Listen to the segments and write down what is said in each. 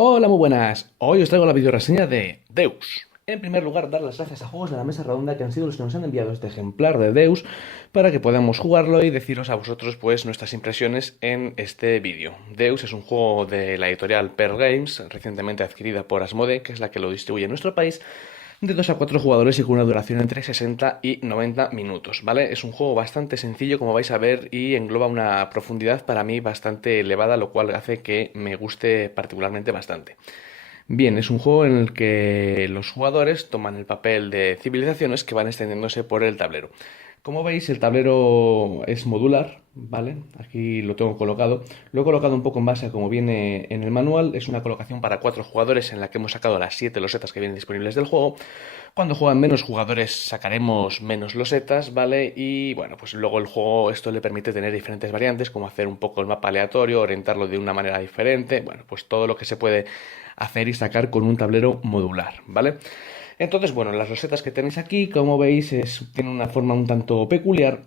Hola, muy buenas. Hoy os traigo la videoreseña de Deus. En primer lugar, dar las gracias a Juegos de la Mesa Redonda, que han sido los que nos han enviado este ejemplar de Deus para que podamos jugarlo y deciros a vosotros pues nuestras impresiones en este vídeo. Deus es un juego de la editorial Pearl Games, recientemente adquirida por Asmodee, que es la que lo distribuye en nuestro país, de 2 a 4 jugadores y con una duración entre 60 y 90 minutos, ¿vale? Es un juego bastante sencillo, como vais a ver, y engloba una profundidad para mí bastante elevada, lo cual hace que me guste particularmente bastante. Bien, es un juego en el que los jugadores toman el papel de civilizaciones que van extendiéndose por el tablero. Como veis, el tablero es modular, ¿vale? Aquí lo tengo colocado. Lo he colocado un poco en base a como viene en el manual. Es una colocación para 4 jugadores en la que hemos sacado las 7 losetas que vienen disponibles del juego. Cuando juegan menos jugadores sacaremos menos losetas, ¿vale? Y bueno, pues luego el juego esto le permite tener diferentes variantes, como hacer un poco el mapa aleatorio, orientarlo de una manera diferente. Bueno, pues todo lo que se puede hacer y sacar con un tablero modular, ¿vale? Entonces, bueno, las rosetas que tenéis aquí, como veis, tienen una forma un tanto peculiar.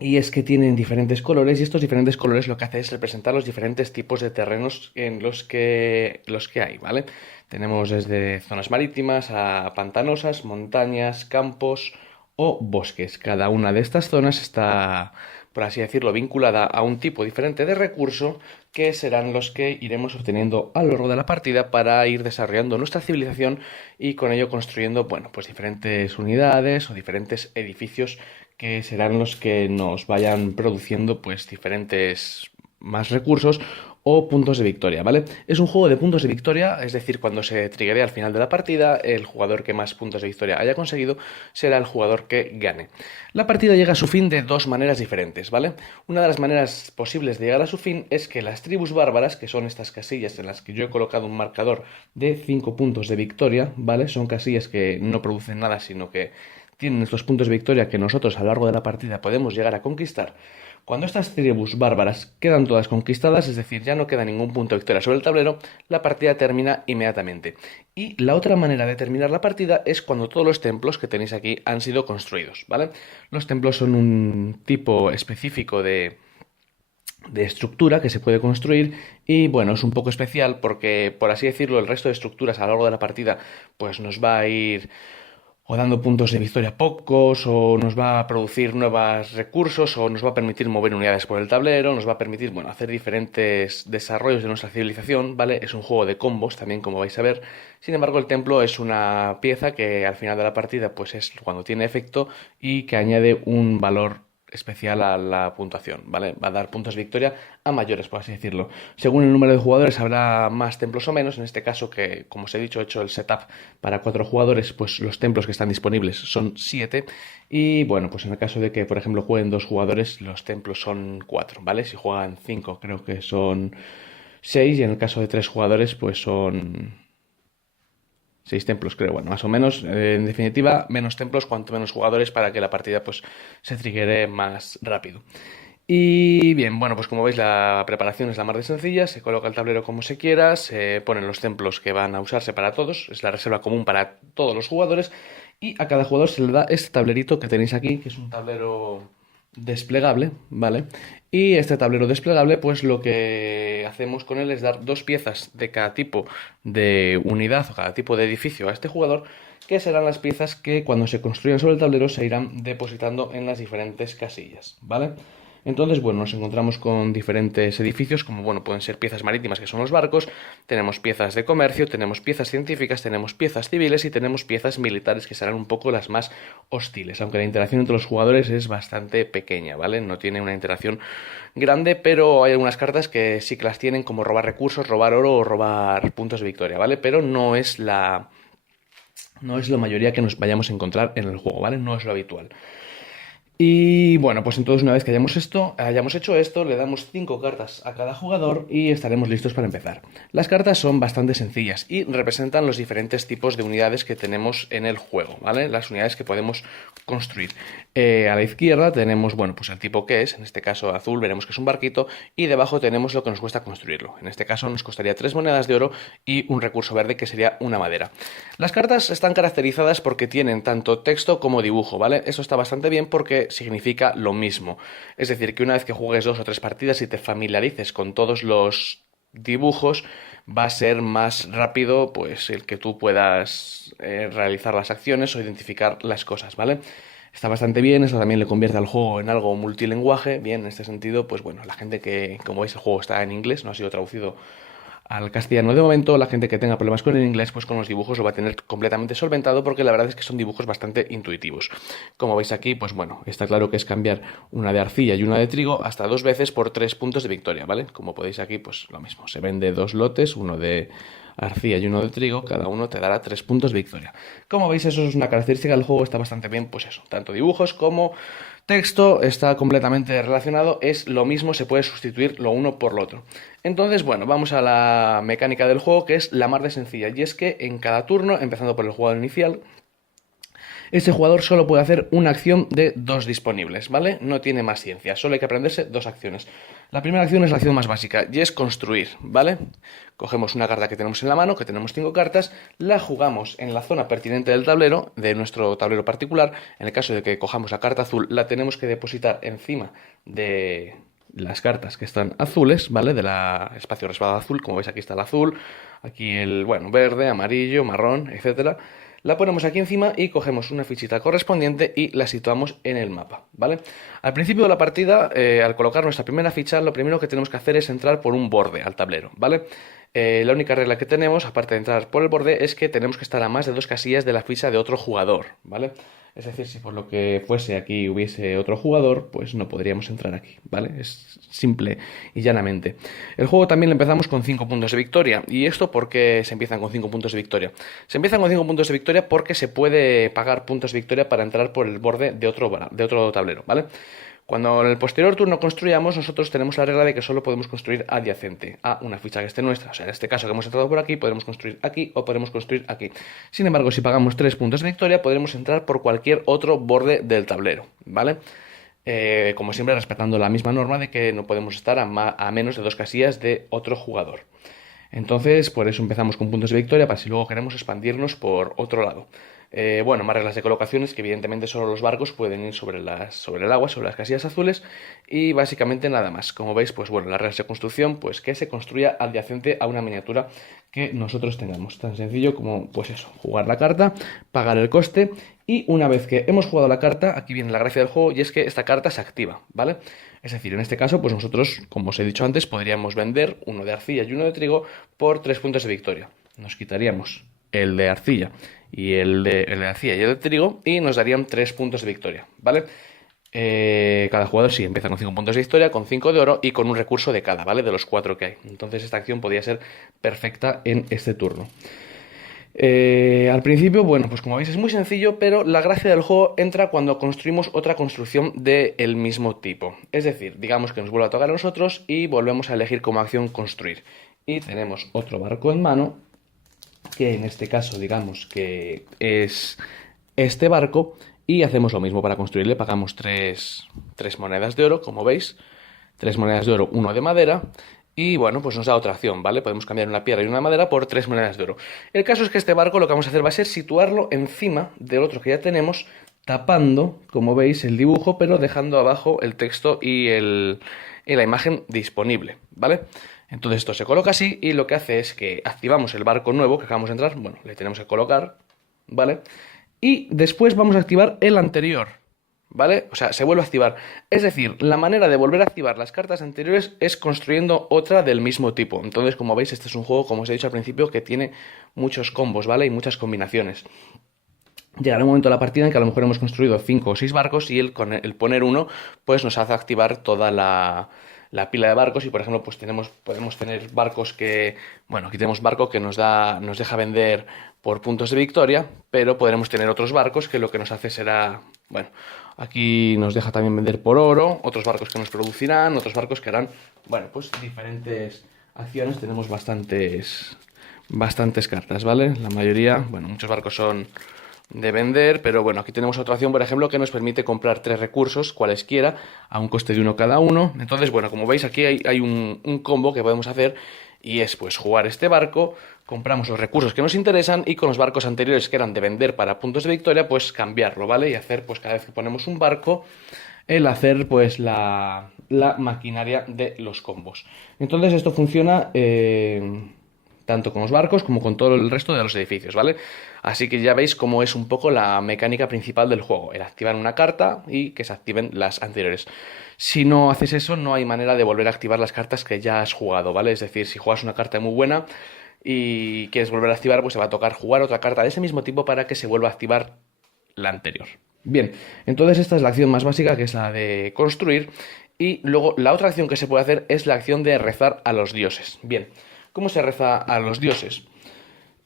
Y es que tienen diferentes colores y estos diferentes colores lo que hace es representar los diferentes tipos de terrenos en los que hay, ¿vale? Tenemos desde zonas marítimas a pantanosas, montañas, campos o bosques. Cada una de estas zonas está, por así decirlo, vinculada a un tipo diferente de recurso que serán los que iremos obteniendo a lo largo de la partida para ir desarrollando nuestra civilización y con ello construyendo, bueno, pues diferentes unidades o diferentes edificios que serán los que nos vayan produciendo pues diferentes más recursos o puntos de victoria, ¿vale? Es un juego de puntos de victoria, es decir, cuando se triggeree al final de la partida, el jugador que más puntos de victoria haya conseguido será el jugador que gane. La partida llega a su fin de dos maneras diferentes, ¿vale? Una de las maneras posibles de llegar a su fin es que las tribus bárbaras, que son estas casillas en las que yo he colocado un marcador de 5 puntos de victoria, ¿vale? Son casillas que no producen nada, sino que tienen estos puntos de victoria que nosotros a lo largo de la partida podemos llegar a conquistar. Cuando estas tribus bárbaras quedan todas conquistadas, es decir, ya no queda ningún punto de victoria sobre el tablero, la partida termina inmediatamente. Y la otra manera de terminar la partida es cuando todos los templos que tenéis aquí han sido construidos, ¿vale? Los templos son un tipo específico de estructura que se puede construir y bueno, es un poco especial porque, por así decirlo, el resto de estructuras a lo largo de la partida pues nos va a ir o dando puntos de victoria pocos, o nos va a producir nuevos recursos, o nos va a permitir mover unidades por el tablero, nos va a permitir, bueno, hacer diferentes desarrollos de nuestra civilización, ¿vale? Es un juego de combos también, como vais a ver. Sin embargo, el templo es una pieza que al final de la partida, pues es cuando tiene efecto y que añade un valor especial a la puntuación, ¿vale? Va a dar puntos de victoria a mayores, por así decirlo. Según el número de jugadores habrá más templos o menos. En este caso, que como os he dicho, he hecho el setup para 4 jugadores, pues los templos que están disponibles son 7. Y bueno, pues en el caso de que, por ejemplo, jueguen 2 jugadores, los templos son 4, ¿vale? Si juegan 5, creo que son 6. Y en el caso de 3 jugadores, pues son 6 templos, creo, bueno, más o menos. En definitiva, menos templos, cuanto menos jugadores para que la partida pues se triggere más rápido. Y bien, bueno, pues como veis la preparación es la más de sencilla, se coloca el tablero como se quiera, se ponen los templos que van a usarse para todos, es la reserva común para todos los jugadores y a cada jugador se le da este tablerito que tenéis aquí, que es un tablero desplegable, ¿vale? Y este tablero desplegable, pues lo que hacemos con él es dar 2 piezas de cada tipo de unidad o cada tipo de edificio a este jugador, que serán las piezas que cuando se construyan sobre el tablero se irán depositando en las diferentes casillas, ¿vale? Entonces, bueno, nos encontramos con diferentes edificios, como bueno, pueden ser piezas marítimas, que son los barcos, tenemos piezas de comercio, tenemos piezas científicas, tenemos piezas civiles y tenemos piezas militares, que serán un poco las más hostiles, aunque la interacción entre los jugadores es bastante pequeña, ¿vale? No tiene una interacción grande, pero hay algunas cartas que sí que las tienen, como robar recursos, robar oro o robar puntos de victoria, ¿vale? Pero no es la mayoría que nos vayamos a encontrar en el juego, ¿vale? No es lo habitual. Y bueno, pues entonces una vez que hayamos hecho esto, le damos 5 cartas a cada jugador y estaremos listos para empezar. Las cartas son bastante sencillas y representan los diferentes tipos de unidades que tenemos en el juego, ¿vale? Las unidades que podemos construir. A la izquierda tenemos, bueno, pues el tipo que es, en este caso azul, veremos que es un barquito, y debajo tenemos lo que nos cuesta construirlo. En este caso nos costaría 3 monedas de oro y un recurso verde que sería una madera. Las cartas están caracterizadas porque tienen tanto texto como dibujo, ¿vale? Eso está bastante bien porque significa lo mismo. Es decir, que una vez que juegues 2 o 3 partidas y te familiarices con todos los dibujos va a ser más rápido pues el que tú puedas realizar las acciones o identificar las cosas, ¿vale? Está bastante bien, eso también le convierte al juego en algo multilingüe. Bien, en este sentido, pues bueno, la gente que, como veis, el juego está en inglés, no ha sido traducido al castellano de momento. La gente que tenga problemas con el inglés, pues con los dibujos lo va a tener completamente solventado, porque la verdad es que son dibujos bastante intuitivos. Como veis aquí, pues bueno, está claro que es cambiar una de arcilla y una de trigo hasta 2 veces por 3 puntos de victoria, ¿vale? Como podéis aquí, pues lo mismo, se vende 2 lotes, uno de arcilla y uno de trigo, cada uno te dará 3 puntos de victoria. Como veis, eso es una característica del juego, está bastante bien, pues eso, tanto dibujos como texto está completamente relacionado, es lo mismo, se puede sustituir lo uno por lo otro. Entonces, bueno, vamos a la mecánica del juego, que es la más de sencilla, y es que en cada turno, empezando por el jugador inicial, ese jugador solo puede hacer una acción de 2 disponibles, ¿vale? No tiene más ciencia, solo hay que aprenderse 2 acciones. La primera acción es la acción más básica, y es construir, ¿vale? Cogemos una carta que tenemos en la mano, que tenemos 5 cartas, la jugamos en la zona pertinente del tablero, de nuestro tablero particular. En el caso de que cojamos la carta azul, la tenemos que depositar encima de las cartas que están azules, ¿vale? De la espacio respaldado azul, como veis aquí está el azul, aquí el, bueno, verde, amarillo, marrón, etcétera. La ponemos aquí encima y cogemos una fichita correspondiente y la situamos en el mapa, ¿vale? Al principio de la partida, al colocar nuestra primera ficha, lo primero que tenemos que hacer es entrar por un borde al tablero, ¿vale? La única regla que tenemos, aparte de entrar por el borde, es que tenemos que estar a más de 2 casillas de la ficha de otro jugador, ¿vale? Es decir, si por lo que fuese aquí hubiese otro jugador, pues no podríamos entrar aquí, ¿vale? Es simple y llanamente. El juego también lo empezamos con 5 puntos de victoria. ¿Y esto por qué se empiezan con 5 puntos de victoria? Se empiezan con 5 puntos de victoria porque se puede pagar puntos de victoria para entrar por el borde de otro tablero, ¿vale? Cuando en el posterior turno construyamos, nosotros tenemos la regla de que solo podemos construir adyacente a una ficha que esté nuestra. O sea, en este caso que hemos entrado por aquí, podemos construir aquí o podemos construir aquí. Sin embargo, si pagamos 3 puntos de victoria, podremos entrar por cualquier otro borde del tablero, ¿vale? Como siempre, respetando la misma norma de que no podemos estar a menos de 2 casillas de otro jugador. Entonces, por eso empezamos con puntos de victoria, para si luego queremos expandirnos por otro lado. Bueno, más reglas de colocaciones, que evidentemente solo los barcos pueden ir sobre el agua, sobre las casillas azules, y básicamente nada más. Como veis, pues bueno, las reglas de construcción, pues que se construya adyacente a una miniatura que nosotros tengamos. Tan sencillo como, pues eso, jugar la carta, pagar el coste, y una vez que hemos jugado la carta, aquí viene la gracia del juego, y es que esta carta se activa, ¿vale? Es decir, en este caso, pues nosotros, como os he dicho antes, podríamos vender uno de arcilla y uno de trigo por 3 puntos de victoria. Nos quitaríamos el de arcilla y el de arcilla y el de trigo y nos darían 3 puntos de victoria, ¿vale? Cada jugador sí empieza con 5 puntos de victoria, con 5 de oro y con un recurso de cada, ¿vale? De los 4 que hay. Entonces esta acción podría ser perfecta en este turno. Al principio, bueno, pues como veis es muy sencillo, pero la gracia del juego entra cuando construimos otra construcción del mismo tipo. Es decir, digamos que nos vuelve a tocar a nosotros y volvemos a elegir como acción construir. Y tenemos otro barco en mano, que en este caso digamos que es este barco, y hacemos lo mismo para construirle. Pagamos 3 monedas de oro, como veis, 3 monedas de oro, 1 de madera. Y bueno, pues nos da otra acción, ¿vale? Podemos cambiar una piedra y una madera por 3 monedas de oro. El caso es que este barco lo que vamos a hacer va a ser situarlo encima del otro que ya tenemos, tapando, como veis, el dibujo, pero dejando abajo el texto y la imagen disponible, ¿vale? Entonces esto se coloca así y lo que hace es que activamos el barco nuevo que acabamos de entrar, bueno, le tenemos que colocar, ¿vale? Y después vamos a activar el anterior, ¿vale? O sea, se vuelve a activar. Es decir, la manera de volver a activar las cartas anteriores es construyendo otra del mismo tipo. Entonces, como veis, este es un juego, como os he dicho al principio, que tiene muchos combos, ¿vale? Y muchas combinaciones. Llegará un momento de la partida en que a lo mejor hemos construido 5 o 6 barcos y con el poner uno, pues nos hace activar toda la pila de barcos. Y por ejemplo, pues podemos tener barcos que, bueno, aquí tenemos barco que nos deja vender por puntos de victoria, pero podremos tener otros barcos que lo que nos hace será, bueno, aquí nos deja también vender por oro, otros barcos que nos producirán, otros barcos que harán, bueno, pues diferentes acciones. Tenemos bastantes cartas, ¿vale? La mayoría, bueno, muchos barcos son de vender, pero bueno, aquí tenemos otra opción, por ejemplo, que nos permite comprar 3 recursos, cualesquiera, a un coste de 1 cada uno. Entonces, bueno, como veis aquí hay un combo que podemos hacer, y es pues jugar este barco, compramos los recursos que nos interesan y con los barcos anteriores que eran de vender para puntos de victoria, pues cambiarlo, ¿vale? Y hacer, pues cada vez que ponemos un barco, el hacer pues la la maquinaria de los combos. Entonces esto funciona tanto con los barcos como con todo el resto de los edificios, ¿vale? Así que ya veis cómo es un poco la mecánica principal del juego, el activar una carta y que se activen las anteriores. Si no haces eso, no hay manera de volver a activar las cartas que ya has jugado, ¿vale? Es decir, si juegas una carta muy buena y quieres volver a activar, pues te va a tocar jugar otra carta de ese mismo tipo para que se vuelva a activar la anterior. Bien, entonces esta es la acción más básica, que es la de construir. Y luego la otra acción que se puede hacer es la acción de rezar a los dioses. Bien, ¿cómo se reza a los dioses?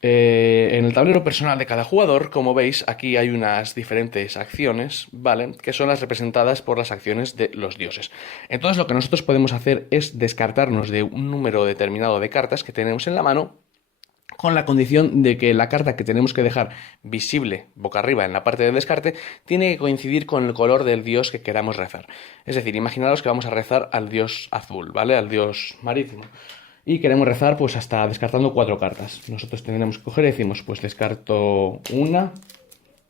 En el tablero personal de cada jugador, como veis, aquí hay unas diferentes acciones, ¿vale? Que son las representadas por las acciones de los dioses. Entonces lo que nosotros podemos hacer es descartarnos de un número determinado de cartas que tenemos en la mano, con la condición de que la carta que tenemos que dejar visible boca arriba en la parte del descarte tiene que coincidir con el color del dios que queramos rezar. Es decir, imaginaros que vamos a rezar al dios azul, ¿vale? Al dios marítimo. Y queremos rezar pues hasta descartando 4 cartas. Nosotros tendremos que coger y decimos, pues descarto una,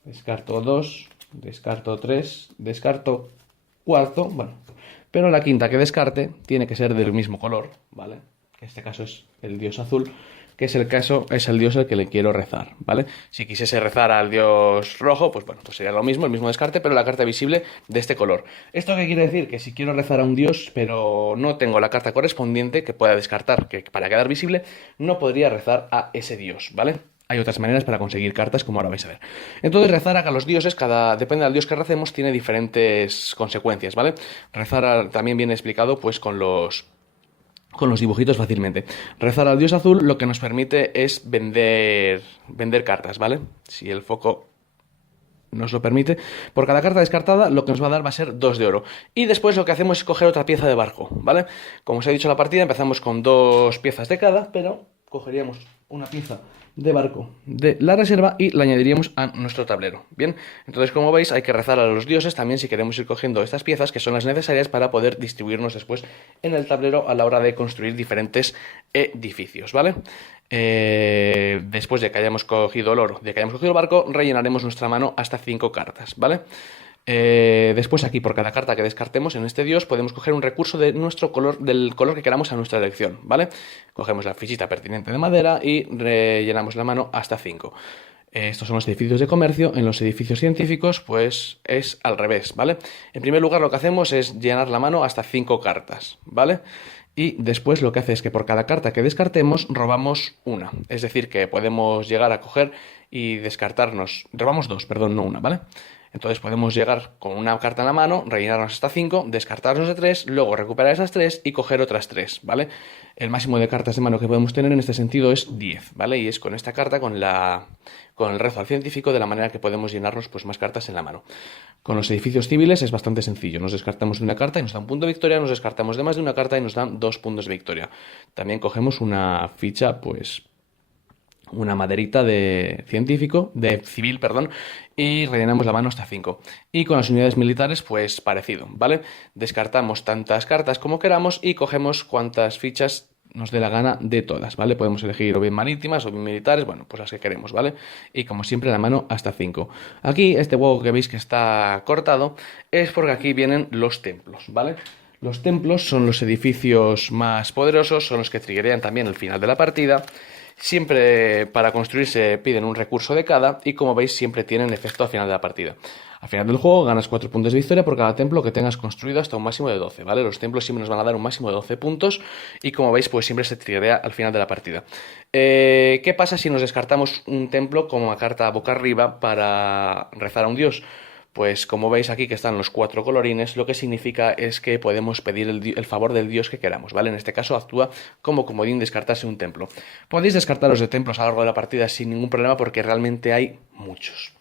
descarto 2, descarto 3, descarto 4, bueno. Pero la quinta que descarte tiene que ser del mismo color, ¿vale? En este caso es el dios azul, que es el dios al que le quiero rezar, ¿vale? Si quisiese rezar al dios rojo, pues bueno, pues sería lo mismo, el mismo descarte, pero la carta visible de este color. ¿Esto qué quiere decir? Que si quiero rezar a un dios, pero no tengo la carta correspondiente que pueda descartar, que para quedar visible, no podría rezar a ese dios, ¿vale? Hay otras maneras para conseguir cartas, como ahora vais a ver. Entonces, rezar a los dioses, depende del dios que recemos, tiene diferentes consecuencias, ¿vale? También viene explicado, pues, con los dibujitos fácilmente. Rezar al dios azul lo que nos permite es vender cartas, ¿vale? Si el foco nos lo permite. Por cada carta descartada lo que nos va a dar va a ser 2 de oro. Y después lo que hacemos es coger otra pieza de barco, ¿vale? Como os he dicho en la partida, empezamos con 2 piezas de cada, pero cogeríamos una pieza de barco de la reserva y la añadiríamos a nuestro tablero. Bien, entonces como veis hay que rezar a los dioses también si queremos ir cogiendo estas piezas que son las necesarias para poder distribuirnos después en el tablero a la hora de construir diferentes edificios, ¿vale? Después de que hayamos cogido el oro, de que hayamos cogido el barco, rellenaremos nuestra mano hasta 5 cartas, ¿vale? Después aquí por cada carta que descartemos en este dios podemos coger un recurso de nuestro color, del color que queramos a nuestra elección, ¿vale? Cogemos la fichita pertinente de madera y rellenamos la mano hasta 5. Estos son los edificios de comercio. En los edificios científicos pues es al revés, ¿vale? En primer lugar lo que hacemos es llenar la mano hasta 5 cartas, ¿vale? Y después lo que hace es que por cada carta que descartemos robamos una. Es decir, que podemos llegar a coger y descartarnos. Robamos 2, perdón, no una, ¿vale? Entonces podemos llegar con una carta en la mano, rellenarnos hasta 5, descartarnos de 3, luego recuperar esas 3 y coger otras 3, ¿vale? El máximo de cartas de mano que podemos tener en este sentido es 10, ¿vale? Y es con esta carta, con el rezo al científico, de la manera que podemos llenarnos pues más cartas en la mano. Con los edificios civiles es bastante sencillo. Nos descartamos de una carta y nos da un punto de victoria, nos descartamos de más de una carta y nos dan 2 puntos de victoria. También cogemos una ficha, pues una maderita de civil, perdón, y rellenamos la mano hasta 5. Y con las unidades militares, pues parecido, ¿vale? Descartamos tantas cartas como queramos y cogemos cuantas fichas nos dé la gana de todas, ¿vale? Podemos elegir o bien marítimas o bien militares, bueno, pues las que queremos, ¿vale? Y como siempre la mano hasta 5. Aquí, este huevo que veis que está cortado, es porque aquí vienen los templos, ¿vale? Los templos son los edificios más poderosos, son los que triggerean también el final de la partida. Siempre para construirse piden un recurso de cada y como veis siempre tienen efecto al final de la partida. Al final del juego ganas 4 puntos de victoria por cada templo que tengas construido hasta un máximo de 12, ¿vale? Los templos siempre nos van a dar un máximo de 12 puntos y como veis pues siempre se triggerea al final de la partida. ¿Qué pasa si nos descartamos un templo como una carta boca arriba para rezar a un dios? Pues como veis aquí que están los 4 colorines, lo que significa es que podemos pedir el favor del dios que queramos, ¿vale? En este caso actúa como comodín descartarse un templo. Podéis descartaros de templos a lo largo de la partida sin ningún problema porque realmente hay muchos.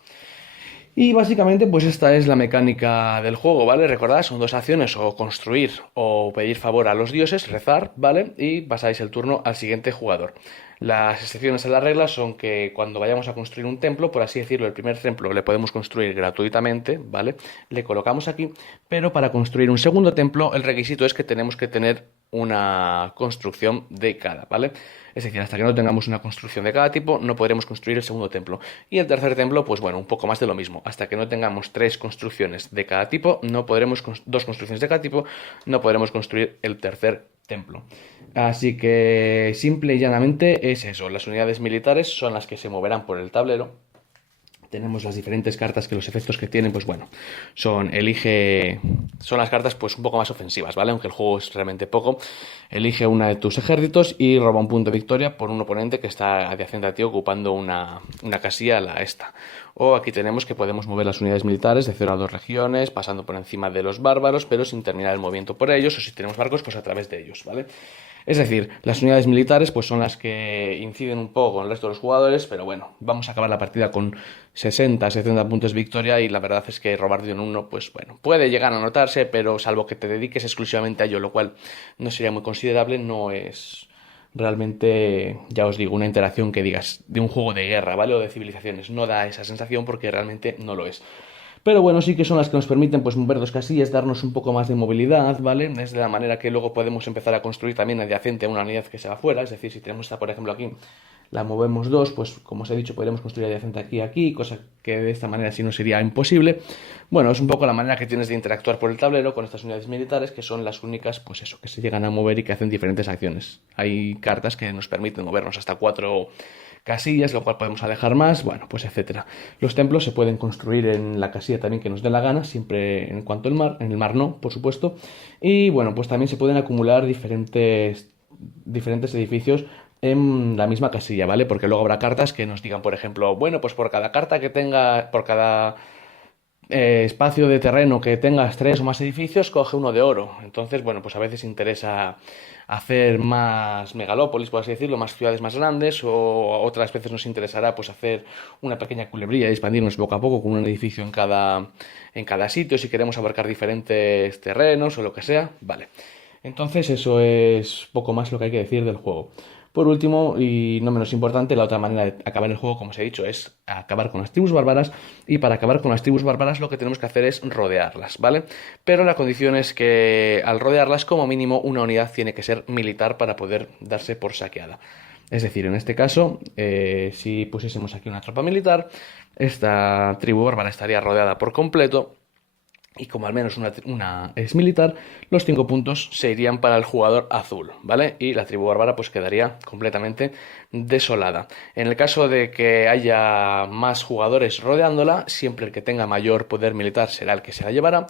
Y básicamente pues esta es la mecánica del juego, ¿vale? Recordad, son 2 acciones, o construir o pedir favor a los dioses, rezar, ¿vale? Y pasáis el turno al siguiente jugador. Las excepciones a la regla son que cuando vayamos a construir un templo, por así decirlo, el primer templo le podemos construir gratuitamente, ¿vale? Le colocamos aquí, pero para construir un segundo templo, el requisito es que tenemos que tener una construcción de cada, ¿vale? Es decir, hasta que no tengamos una construcción de cada tipo, no podremos construir el segundo templo. Y el tercer templo, pues bueno, un poco más de lo mismo. Hasta que no tengamos tres construcciones de cada tipo, no podremos, dos construcciones de cada tipo, no podremos construir el tercer templo. Así que simple y llanamente es eso. Las unidades militares son las que se moverán por el tablero. Tenemos las diferentes cartas que los efectos que tienen, pues bueno, son las cartas pues un poco más ofensivas, ¿vale? Aunque el juego es realmente poco. Elige una de tus ejércitos y roba un punto de victoria por un oponente que está adyacente a ti ocupando una casilla a la esta. O aquí tenemos que podemos mover las unidades militares de 0 a 2 regiones, pasando por encima de los bárbaros, pero sin terminar el movimiento por ellos, o si tenemos barcos, pues a través de ellos, ¿vale? Es decir, las unidades militares pues son las que inciden un poco con el resto de los jugadores, pero bueno, vamos a acabar la partida con 60, 70 puntos de victoria y la verdad es que robar de uno, pues bueno, puede llegar a notarse, pero salvo que te dediques exclusivamente a ello, lo cual no sería muy considerable, no es realmente, ya os digo, una interacción que digas de un juego de guerra, ¿vale? O de civilizaciones, no da esa sensación porque realmente no lo es. Pero bueno, sí que son las que nos permiten pues mover dos casillas, darnos un poco más de movilidad, ¿vale? Es de la manera que luego podemos empezar a construir también adyacente a una unidad que se va afuera, es decir, si tenemos esta, por ejemplo, aquí, la movemos dos, pues como os he dicho, podremos construir adyacente aquí y aquí, cosa que de esta manera sí no sería imposible. Bueno, es un poco la manera que tienes de interactuar por el tablero con estas unidades militares, que son las únicas, pues eso, que se llegan a mover y que hacen diferentes acciones. Hay cartas que nos permiten movernos hasta 4 casillas, lo cual podemos alejar más, bueno, pues etcétera. Los templos se pueden construir en la casilla también que nos dé la gana, siempre en cuanto al mar, en el mar no, por supuesto. Y bueno, pues también se pueden acumular diferentes edificios en la misma casilla, ¿vale? Porque luego habrá cartas que nos digan, por ejemplo, bueno, pues por cada carta que tenga, por cada espacio de terreno que tengas 3 o más edificios, coge uno de oro. Entonces, bueno, pues a veces interesa hacer más megalópolis, por así decirlo, más ciudades más grandes, o otras veces nos interesará pues hacer una pequeña culebrilla y expandirnos poco a poco con un edificio en cada sitio, si queremos abarcar diferentes terrenos o lo que sea, vale. Entonces eso es poco más lo que hay que decir del juego. Por último, y no menos importante, la otra manera de acabar el juego, como os he dicho, es acabar con las tribus bárbaras. Y para acabar con las tribus bárbaras lo que tenemos que hacer es rodearlas, ¿vale? Pero la condición es que al rodearlas, como mínimo, una unidad tiene que ser militar para poder darse por saqueada. Es decir, en este caso, si pusiésemos aquí una tropa militar, esta tribu bárbara estaría rodeada por completo y como al menos una es militar, los 5 puntos se irían para el jugador azul, ¿vale? Y la tribu bárbara pues quedaría completamente desolada. En el caso de que haya más jugadores rodeándola, siempre el que tenga mayor poder militar será el que se la llevará.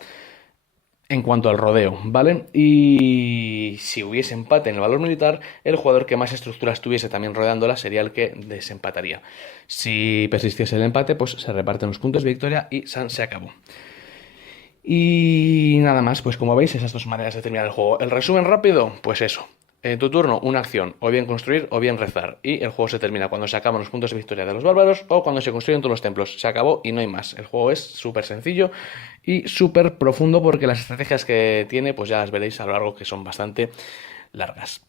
En cuanto al rodeo, ¿vale? Y si hubiese empate en el valor militar, el jugador que más estructuras tuviese también rodeándola sería el que desempataría. Si persistiese el empate, pues se reparten los puntos de victoria y se acabó. Y nada más, pues como veis, esas dos maneras de terminar el juego. El resumen rápido, pues eso. En tu turno, una acción, o bien construir o bien rezar. Y el juego se termina cuando se acaban los puntos de victoria de los bárbaros o cuando se construyen todos los templos. Se acabó y no hay más. El juego es súper sencillo y súper profundo porque las estrategias que tiene, pues ya las veréis a lo largo, que son bastante largas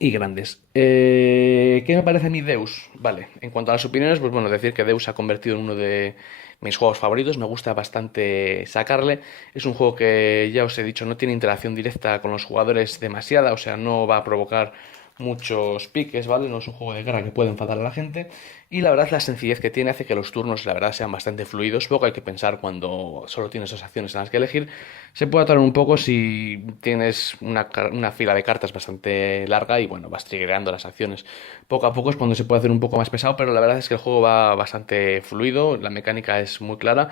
y grandes. ¿Qué me parece a mí Deus? Vale, en cuanto a las opiniones, pues bueno, decir que Deus se ha convertido en uno de mis juegos favoritos, me gusta bastante sacarle. Es un juego que, ya os he dicho, no tiene interacción directa con los jugadores demasiada, o sea, no va a provocar muchos piques, ¿vale? No es un juego de guerra que puede enfadar a la gente. Y la verdad, la sencillez que tiene hace que los turnos, la verdad, sean bastante fluidos. Poco hay que pensar cuando solo tienes dos acciones en las que elegir. Se puede atorar un poco si tienes una fila de cartas bastante larga y, bueno, vas triggerando las acciones. Poco a poco es cuando se puede hacer un poco más pesado, pero la verdad es que el juego va bastante fluido, la mecánica es muy clara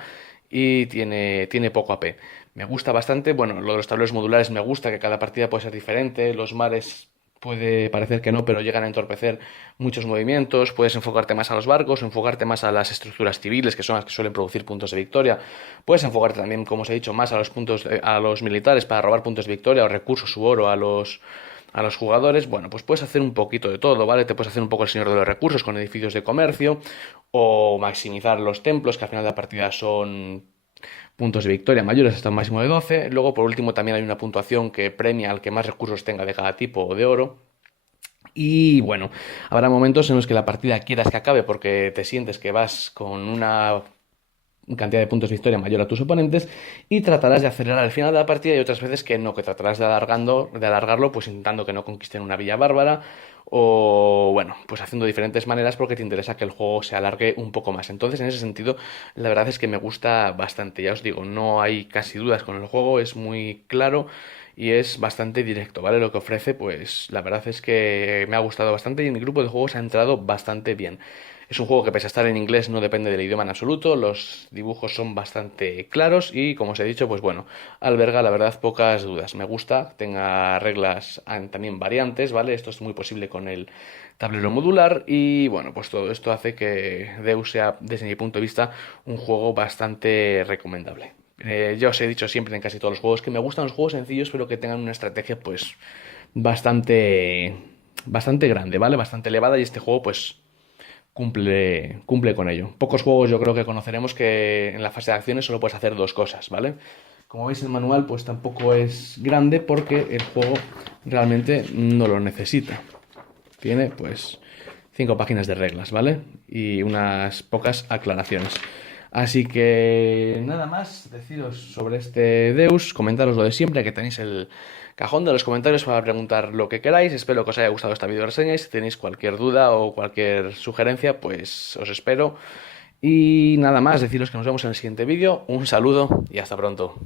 y tiene poco AP. Me gusta bastante, bueno, lo de los tableros modulares me gusta, que cada partida puede ser diferente, los mares puede parecer que no, pero llegan a entorpecer muchos movimientos, puedes enfocarte más a los barcos, enfocarte más a las estructuras civiles, que son las que suelen producir puntos de victoria, puedes enfocarte también, como os he dicho, más a los a los militares para robar puntos de victoria o recursos u oro a los jugadores. Bueno, pues puedes hacer un poquito de todo, ¿vale? Te puedes hacer un poco el señor de los recursos con edificios de comercio o maximizar los templos, que al final de la partida son puntos de victoria mayores hasta un máximo de 12. Luego, por último, también hay una puntuación que premia al que más recursos tenga de cada tipo o de oro. Y bueno, habrá momentos en los que la partida quieras que acabe porque te sientes que vas con una cantidad de puntos de victoria mayor a tus oponentes y tratarás de acelerar al final de la partida y otras veces que no, que tratarás de alargarlo pues intentando que no conquisten una villa bárbara o bueno, pues haciendo diferentes maneras porque te interesa que el juego se alargue un poco más. Entonces, en ese sentido, la verdad es que me gusta bastante. Ya os digo, no hay casi dudas con el juego, es muy claro y es bastante directo, ¿vale? Lo que ofrece, pues la verdad es que me ha gustado bastante y en mi grupo de juegos ha entrado bastante bien. Es un juego que pese a estar en inglés no depende del idioma en absoluto, los dibujos son bastante claros y como os he dicho, pues bueno, alberga la verdad pocas dudas. Me gusta, tenga reglas también variantes, ¿vale? Esto es muy posible con el tablero modular y bueno, pues todo esto hace que Deus sea, desde mi punto de vista, un juego bastante recomendable. Ya os he dicho siempre en casi todos los juegos que me gustan los juegos sencillos pero que tengan una estrategia pues bastante bastante grande, ¿vale? Bastante elevada y este juego pues cumple con ello. Pocos juegos yo creo que conoceremos que en la fase de acciones solo puedes hacer dos cosas, ¿vale? Como veis el manual pues tampoco es grande porque el juego realmente no lo necesita. Tiene pues 5 páginas de reglas, ¿vale? Y unas pocas aclaraciones. Así que nada más deciros sobre este Deus, comentaros lo de siempre, que tenéis el cajón de los comentarios para preguntar lo que queráis. Espero que os haya gustado esta video reseña y si tenéis cualquier duda o cualquier sugerencia, pues os espero. Y nada más, deciros que nos vemos en el siguiente vídeo. Un saludo y hasta pronto.